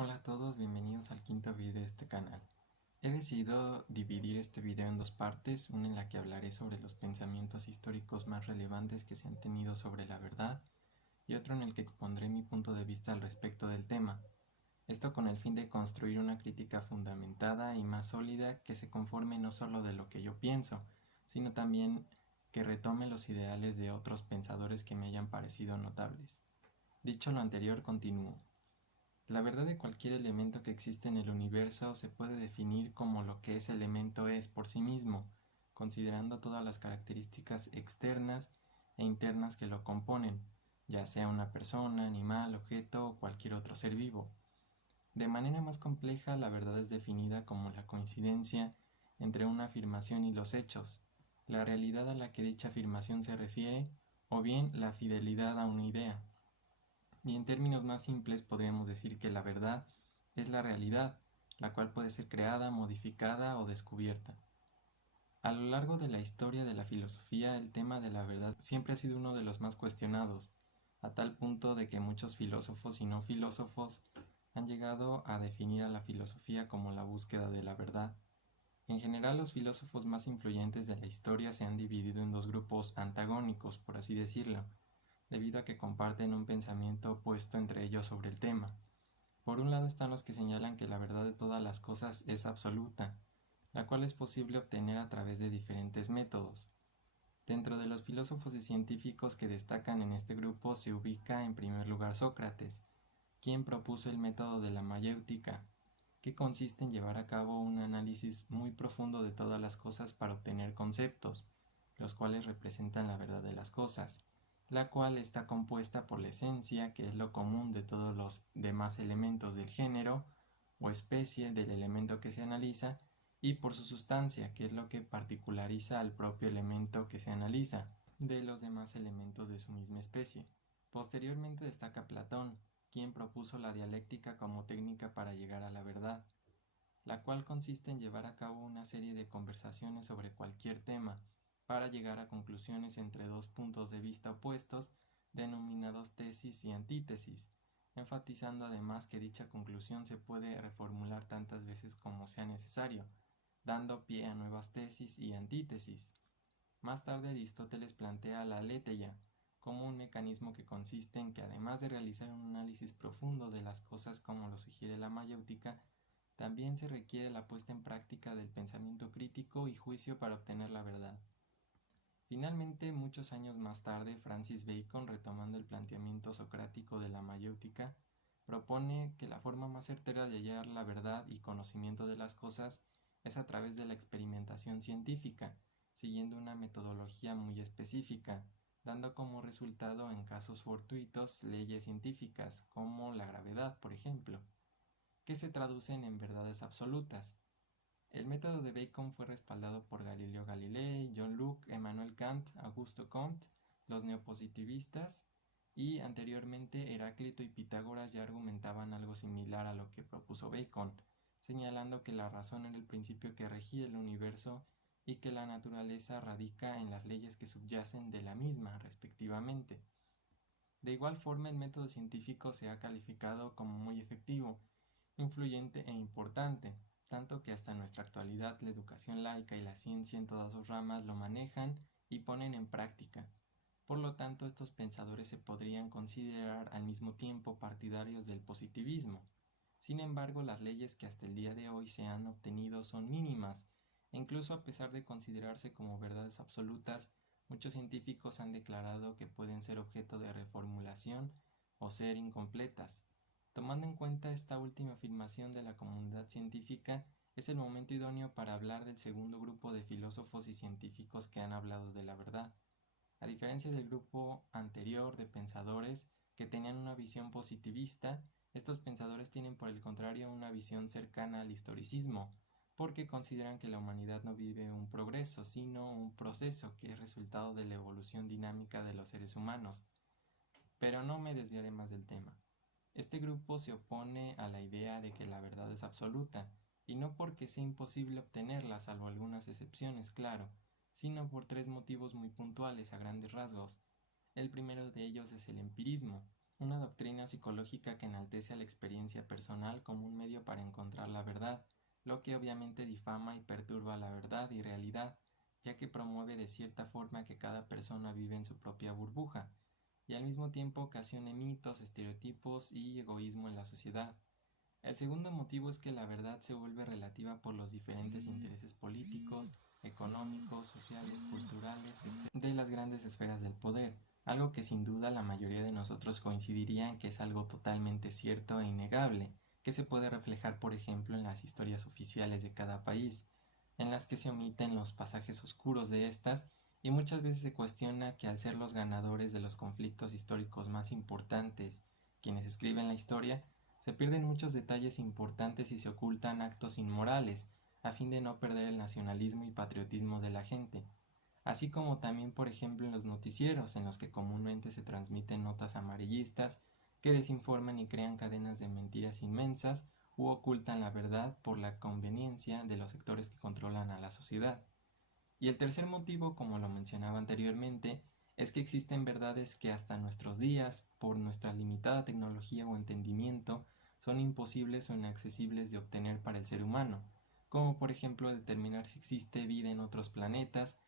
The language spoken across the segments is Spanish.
Hola a todos, bienvenidos al quinto video de este canal. He decidido dividir este video en dos partes, una en la que hablaré sobre los pensamientos históricos más relevantes que se han tenido sobre la verdad, y otro en el que expondré mi punto de vista al respecto del tema. Esto con el fin de construir una crítica fundamentada y más sólida que se conforme no solo de lo que yo pienso, sino también que retome los ideales de otros pensadores que me hayan parecido notables. Dicho lo anterior, continúo. La verdad de cualquier elemento que existe en el universo se puede definir como lo que ese elemento es por sí mismo, considerando todas las características externas e internas que lo componen, ya sea una persona, animal, objeto o cualquier otro ser vivo. De manera más compleja, la verdad es definida como la coincidencia entre una afirmación y los hechos, la realidad a la que dicha afirmación se refiere, o bien la fidelidad a una idea. Y en términos más simples podríamos decir que la verdad es la realidad, la cual puede ser creada, modificada o descubierta. A lo largo de la historia de la filosofía, el tema de la verdad siempre ha sido uno de los más cuestionados, a tal punto de que muchos filósofos y no filósofos han llegado a definir a la filosofía como la búsqueda de la verdad. En general, los filósofos más influyentes de la historia se han dividido en dos grupos antagónicos, por así decirlo, debido a que comparten un pensamiento opuesto entre ellos sobre el tema. Por un lado están los que señalan que la verdad de todas las cosas es absoluta, la cual es posible obtener a través de diferentes métodos. Dentro de los filósofos y científicos que destacan en este grupo se ubica en primer lugar Sócrates, quien propuso el método de la mayéutica, que consiste en llevar a cabo un análisis muy profundo de todas las cosas para obtener conceptos, los cuales representan la verdad de las cosas, la cual está compuesta por la esencia, que es lo común de todos los demás elementos del género o especie del elemento que se analiza, y por su sustancia, que es lo que particulariza al propio elemento que se analiza de los demás elementos de su misma especie. Posteriormente destaca Platón, quien propuso la dialéctica como técnica para llegar a la verdad, la cual consiste en llevar a cabo una serie de conversaciones sobre cualquier tema, para llegar a conclusiones entre dos puntos de vista opuestos, denominados tesis y antítesis, enfatizando además que dicha conclusión se puede reformular tantas veces como sea necesario, dando pie a nuevas tesis y antítesis. Más tarde Aristóteles plantea la aletheia como un mecanismo que consiste en que, además de realizar un análisis profundo de las cosas como lo sugiere la mayéutica, también se requiere la puesta en práctica del pensamiento crítico y juicio para obtener la verdad. Finalmente, muchos años más tarde, Francis Bacon, retomando el planteamiento socrático de la mayéutica, propone que la forma más certera de hallar la verdad y conocimiento de las cosas es a través de la experimentación científica, siguiendo una metodología muy específica, dando como resultado en casos fortuitos leyes científicas, como la gravedad, por ejemplo, que se traducen en verdades absolutas. El método de Bacon fue respaldado por Galileo Galilei, John Locke, Emmanuel Kant, Augusto Comte, los neopositivistas, y anteriormente Heráclito y Pitágoras ya argumentaban algo similar a lo que propuso Bacon, señalando que la razón era el principio que regía el universo y que la naturaleza radica en las leyes que subyacen de la misma, respectivamente. De igual forma, el método científico se ha calificado como muy efectivo, influyente e importante, tanto que hasta nuestra actualidad la educación laica y la ciencia en todas sus ramas lo manejan y ponen en práctica. Por lo tanto, estos pensadores se podrían considerar al mismo tiempo partidarios del positivismo. Sin embargo, las leyes que hasta el día de hoy se han obtenido son mínimas, e incluso a pesar de considerarse como verdades absolutas, muchos científicos han declarado que pueden ser objeto de reformulación o ser incompletas. Tomando en cuenta esta última afirmación de la comunidad científica, es el momento idóneo para hablar del segundo grupo de filósofos y científicos que han hablado de la verdad. A diferencia del grupo anterior de pensadores que tenían una visión positivista, estos pensadores tienen por el contrario una visión cercana al historicismo, porque consideran que la humanidad no vive un progreso, sino un proceso que es resultado de la evolución dinámica de los seres humanos. Pero no me desviaré más del tema. Este grupo se opone a la idea de que la verdad es absoluta, y no porque sea imposible obtenerla, salvo algunas excepciones, claro, sino por tres motivos muy puntuales a grandes rasgos. El primero de ellos es el empirismo. una doctrina psicológica que enaltece a la experiencia personal como un medio para encontrar la verdad, lo que obviamente difama y perturba la verdad y realidad, ya que promueve de cierta forma que cada persona vive en su propia burbuja, y al mismo tiempo ocasione mitos, estereotipos y egoísmo en la sociedad. El segundo motivo es que la verdad se vuelve relativa por los diferentes intereses políticos, económicos, sociales, culturales, etc. de las grandes esferas del poder, algo que sin duda la mayoría de nosotros coincidiría en que es algo totalmente cierto e innegable, que se puede reflejar por ejemplo en las historias oficiales de cada país, en las que se omiten los pasajes oscuros de estas y muchas veces se cuestiona que al ser los ganadores de los conflictos históricos más importantes, quienes escriben la historia, se pierden muchos detalles importantes y se ocultan actos inmorales, a fin de no perder el nacionalismo y patriotismo de la gente, así como también por ejemplo en los noticieros, en los que comúnmente se transmiten notas amarillistas que desinforman y crean cadenas de mentiras inmensas u ocultan la verdad por la conveniencia de los sectores que controlan a la sociedad. Y el tercer motivo, como lo mencionaba anteriormente, es que existen verdades que hasta nuestros días, por nuestra limitada tecnología o entendimiento, son imposibles o inaccesibles de obtener para el ser humano, como por ejemplo determinar si existe vida en otros planetas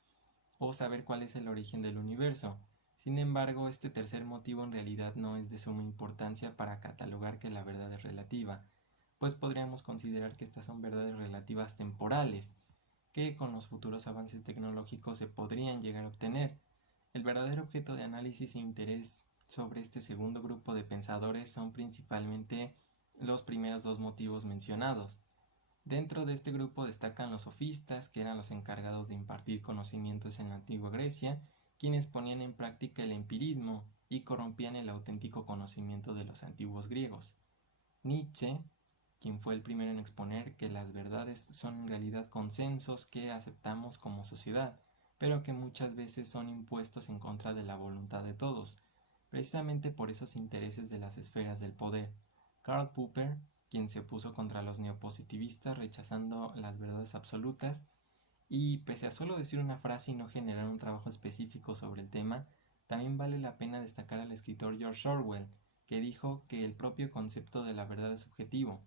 o saber cuál es el origen del universo. Sin embargo, este tercer motivo en realidad no es de suma importancia para catalogar que la verdad es relativa, pues podríamos considerar que estas son verdades relativas temporales, que con los futuros avances tecnológicos se podrían llegar a obtener. El verdadero objeto de análisis e interés sobre este segundo grupo de pensadores son principalmente los primeros dos motivos mencionados. Dentro de este grupo destacan los sofistas, que eran los encargados de impartir conocimientos en la antigua Grecia, quienes ponían en práctica el empirismo y corrompían el auténtico conocimiento de los antiguos griegos. Nietzsche, quien fue el primero en exponer que las verdades son en realidad consensos que aceptamos como sociedad, pero que muchas veces son impuestos en contra de la voluntad de todos, precisamente por esos intereses de las esferas del poder. Karl Popper, quien se opuso contra los neopositivistas rechazando las verdades absolutas, y pese a solo decir una frase y no generar un trabajo específico sobre el tema, también vale la pena destacar al escritor George Orwell, que dijo que el propio concepto de la verdad es subjetivo.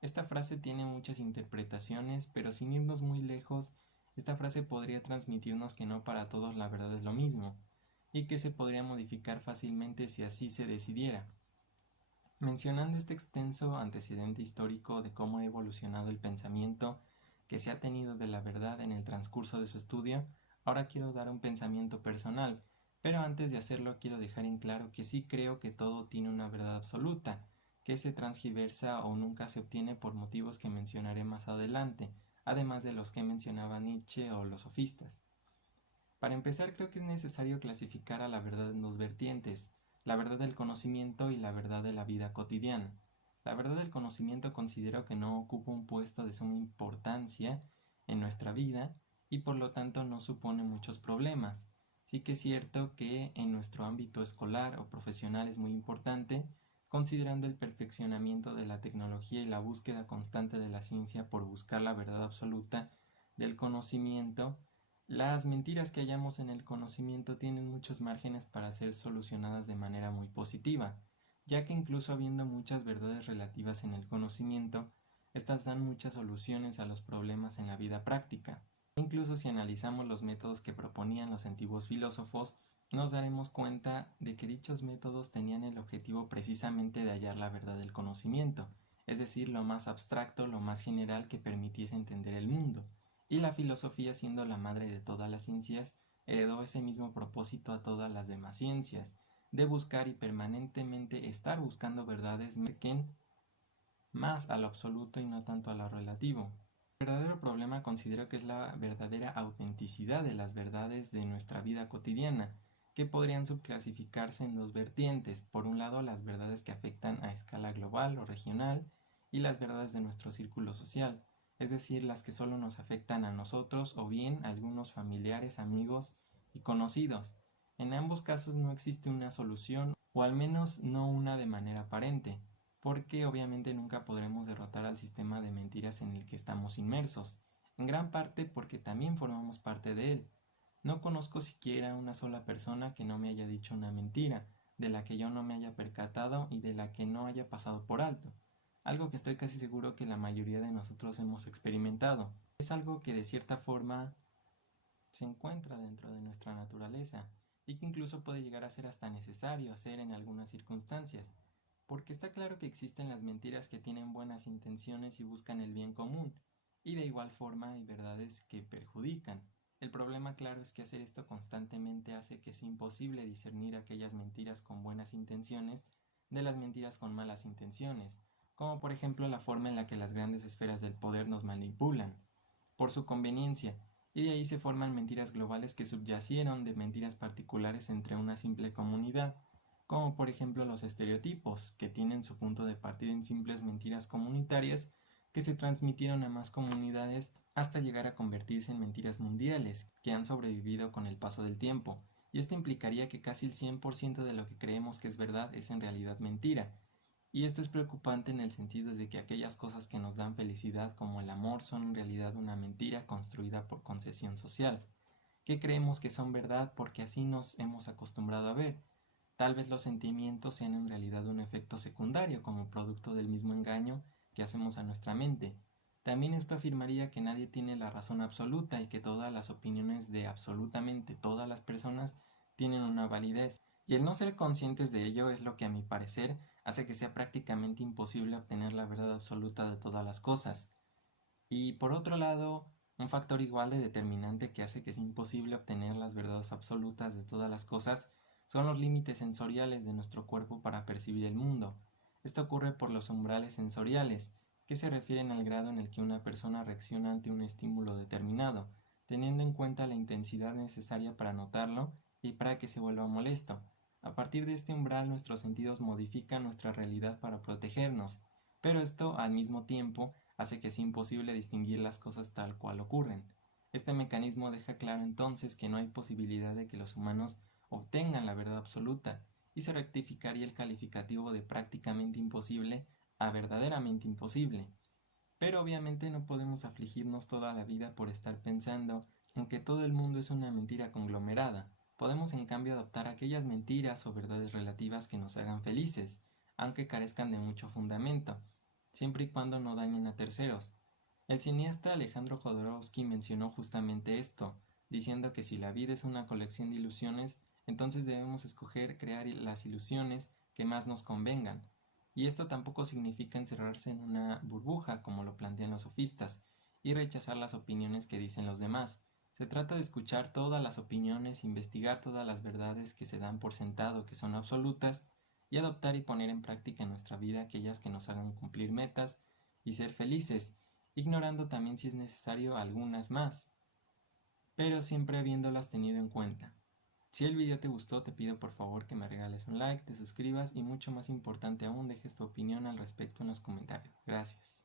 Esta frase tiene muchas interpretaciones, pero sin irnos muy lejos, esta frase podría transmitirnos que no para todos la verdad es lo mismo, y que se podría modificar fácilmente si así se decidiera. Mencionando este extenso antecedente histórico de cómo ha evolucionado el pensamiento que se ha tenido de la verdad en el transcurso de su estudio, ahora quiero dar un pensamiento personal, pero antes de hacerlo quiero dejar en claro que sí creo que todo tiene una verdad absoluta, que se transgiversa o nunca se obtiene por motivos que mencionaré más adelante, además de los que mencionaba Nietzsche o los sofistas. Para empezar, creo que es necesario clasificar a la verdad en dos vertientes, la verdad del conocimiento y la verdad de la vida cotidiana. La verdad del conocimiento considero que no ocupa un puesto de suma importancia en nuestra vida y por lo tanto no supone muchos problemas. Sí que es cierto que en nuestro ámbito escolar o profesional es muy importante, considerando el perfeccionamiento de la tecnología y la búsqueda constante de la ciencia por buscar la verdad absoluta del conocimiento. Las mentiras que hallamos en el conocimiento tienen muchos márgenes para ser solucionadas de manera muy positiva, ya que incluso habiendo muchas verdades relativas en el conocimiento, estas dan muchas soluciones a los problemas en la vida práctica. Incluso si analizamos los métodos que proponían los antiguos filósofos, nos daremos cuenta de que dichos métodos tenían el objetivo precisamente de hallar la verdad del conocimiento, es decir, lo más abstracto, lo más general que permitiese entender el mundo. Y la filosofía, siendo la madre de todas las ciencias, heredó ese mismo propósito a todas las demás ciencias, de buscar y permanentemente estar buscando verdades que merquen más a lo absoluto y no tanto a lo relativo. El verdadero problema considero que es la verdadera autenticidad de las verdades de nuestra vida cotidiana, que podrían subclasificarse en dos vertientes. Por un lado, las verdades que afectan a escala global o regional y las verdades de nuestro círculo social, es decir, las que solo nos afectan a nosotros o bien a algunos familiares, amigos y conocidos. En ambos casos no existe una solución, o al menos no una de manera aparente, porque obviamente nunca podremos derrotar al sistema de mentiras en el que estamos inmersos, en gran parte porque también formamos parte de él. No conozco siquiera una sola persona que no me haya dicho una mentira, de la que yo no me haya percatado y de la que no haya pasado por alto. Algo que estoy casi seguro que la mayoría de nosotros hemos experimentado. Es algo que de cierta forma se encuentra dentro de nuestra naturaleza y que incluso puede llegar a ser hasta necesario hacer en algunas circunstancias, porque está claro que existen las mentiras que tienen buenas intenciones y buscan el bien común, y de igual forma hay verdades que perjudican. El problema claro es que hacer esto constantemente hace que sea imposible discernir aquellas mentiras con buenas intenciones de las mentiras con malas intenciones, como por ejemplo la forma en la que las grandes esferas del poder nos manipulan, por su conveniencia, y de ahí se forman mentiras globales que subyacieron de mentiras particulares entre una simple comunidad, como por ejemplo los estereotipos, que tienen su punto de partida en simples mentiras comunitarias que se transmitieron a más comunidades hasta llegar a convertirse en mentiras mundiales, que han sobrevivido con el paso del tiempo, y esto implicaría que casi el 100% de lo que creemos que es verdad es en realidad mentira. Y esto es preocupante en el sentido de que aquellas cosas que nos dan felicidad como el amor son en realidad una mentira construida por concesión social, que creemos que son verdad porque así nos hemos acostumbrado a ver. Tal vez los sentimientos sean en realidad un efecto secundario como producto del mismo engaño que hacemos a nuestra mente. También esto afirmaría que nadie tiene la razón absoluta y que todas las opiniones de absolutamente todas las personas tienen una validez. Y el no ser conscientes de ello es lo que a mi parecer hace que sea prácticamente imposible obtener la verdad absoluta de todas las cosas. Y por otro lado, un factor igual de determinante que hace que sea imposible obtener las verdades absolutas de todas las cosas son los límites sensoriales de nuestro cuerpo para percibir el mundo. Esto ocurre por los umbrales sensoriales, que se refieren al grado en el que una persona reacciona ante un estímulo determinado, teniendo en cuenta la intensidad necesaria para notarlo y para que se vuelva molesto. A partir de este umbral nuestros sentidos modifican nuestra realidad para protegernos, pero esto al mismo tiempo hace que sea imposible distinguir las cosas tal cual ocurren. Este mecanismo deja claro entonces que no hay posibilidad de que los humanos obtengan la verdad absoluta, y se rectificaría el calificativo de prácticamente imposible a verdaderamente imposible. Pero obviamente no podemos afligirnos toda la vida por estar pensando en que todo el mundo es una mentira conglomerada. Podemos en cambio adoptar aquellas mentiras o verdades relativas que nos hagan felices, aunque carezcan de mucho fundamento, siempre y cuando no dañen a terceros. El cineasta Alejandro Jodorowsky mencionó justamente esto, diciendo que si la vida es una colección de ilusiones, entonces debemos escoger crear las ilusiones que más nos convengan. Y esto tampoco significa encerrarse en una burbuja, como lo plantean los sofistas, y rechazar las opiniones que dicen los demás. Se trata de escuchar todas las opiniones, investigar todas las verdades que se dan por sentado que son absolutas, y adoptar y poner en práctica en nuestra vida aquellas que nos hagan cumplir metas y ser felices, ignorando también si es necesario algunas más, pero siempre habiéndolas tenido en cuenta. Si el video te gustó, te pido por favor que me regales un like, te suscribas y mucho más importante aún, dejes tu opinión al respecto en los comentarios. Gracias.